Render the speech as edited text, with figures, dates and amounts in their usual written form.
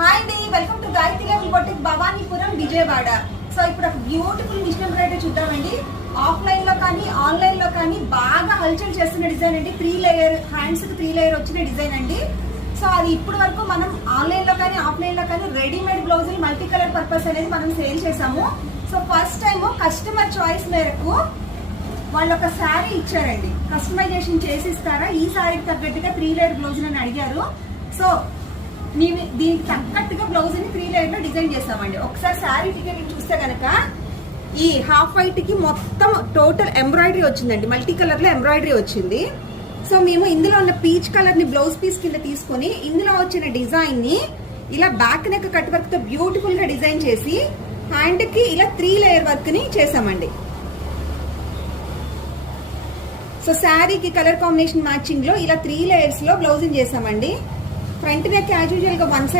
Hi అండి, welcome to Gayatri level boutique Bhavanipuram Vijayawada. So ఇప్పుడు ఒక బ్యూటిఫుల్ మిషన్ ఎంబ్రాయిడరీ చూద్దామండి. ఆఫ్లైన్ లో కానీ ఆన్లైన్ లో కానీ బాగా హల్చల్ చేస్తున్న డిజైన్ అండి. 3 లేయర్ హ్యాండ్స్ కి 3 లేయర్ వచ్చిన డిజైన్ అండి. సో అది ఇప్పటి వరకు మనం ఆన్లైన్ లో కానీ ఆఫ్లైన్ లో కానీ రెడీమేడ్ బ్లౌజులు మల్టీ కలర్ పర్పస్ అనేది మనం సేల్ చేసాము. So first time customer choice మేరకు వాళ్ళు ఒక శారీ ఇచ్చారండి. కస్టమైజేషన్ చేసిస్తారా, ఈ శారీకి తగ్గట్టుగా 3 లేయర్ బ్లౌజ్ అని అడిగారు. సో మేము దీనికి తగ్గట్టుగా బ్లౌజ్ ని 3 లేయర్ లో డిజైన్ చేసామండి. ఒకసారి శారీ టికెట్ చూస్తే కనుక ఈ హాఫ్ వైట్ కి మొత్తం టోటల్ ఎంబ్రాయిడరీ వచ్చిందండి. మల్టీ కలర్ లో ఎంబ్రాయిడరీ వచ్చింది. సో మేము ఇందులో ఉన్న పీచ్ కలర్ ని బ్లౌజ్ పీస్ కింద తీసుకొని ఇందులో వచ్చిన డిజైన్ ని ఇలా బ్యాక్ నెక్ కట్ వర్క్ తో బ్యూటిఫుల్ గా డిజైన్ చేసి హ్యాండ్ కి ఇలా 3 లేయర్ వర్క్ ని చేసామండి. సో శారీకి కలర్ కాంబినేషన్ మ్యాచింగ్ లో ఇలా 3 లేయర్స్ లో బ్లౌజింగ్ చేసామండి. ఫ్రంట్ నెక్ యాజ్ యూజువల్ గా 1 సైడ్